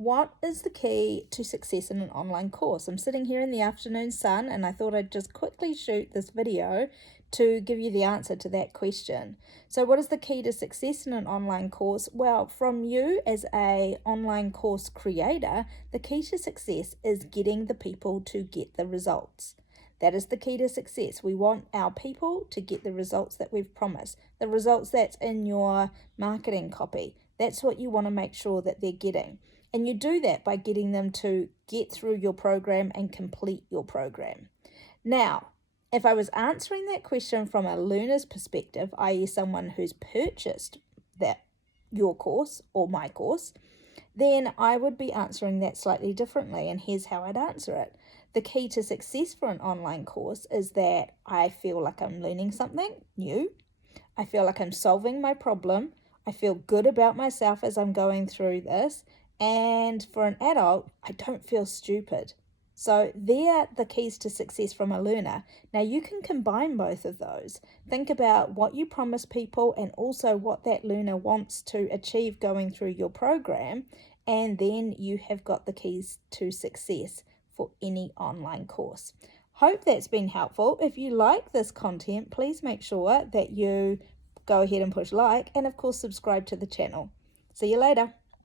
What is the key to success in an online course? I'm sitting here in the afternoon sun and I thought I'd just quickly shoot this video to give you the answer to that question. So what is the key to success in an online course? Well, from you as an online course creator, the key to success is getting the people to get the results. That is the key to success. We want our people to get the results that we've promised, the results that's in your marketing copy. That's what you want to make sure that they're getting. And you do that by getting them to get through your program and complete your program. Now, if I was answering that question from a learner's perspective, i.e. someone who's purchased your course or my course, then I would be answering that slightly differently, and here's how I'd answer it. The key to success for an online course is that I feel like I'm learning something new. I feel like I'm solving my problem. I feel good about myself as I'm going through this. And for an adult, I don't feel stupid. So they're the keys to success from a learner. Now you can combine both of those. Think about what you promise people and also what that learner wants to achieve going through your program. And then you have got the keys to success for any online course. Hope that's been helpful. If you like this content, please make sure that you go ahead and push like and of course subscribe to the channel. See you later.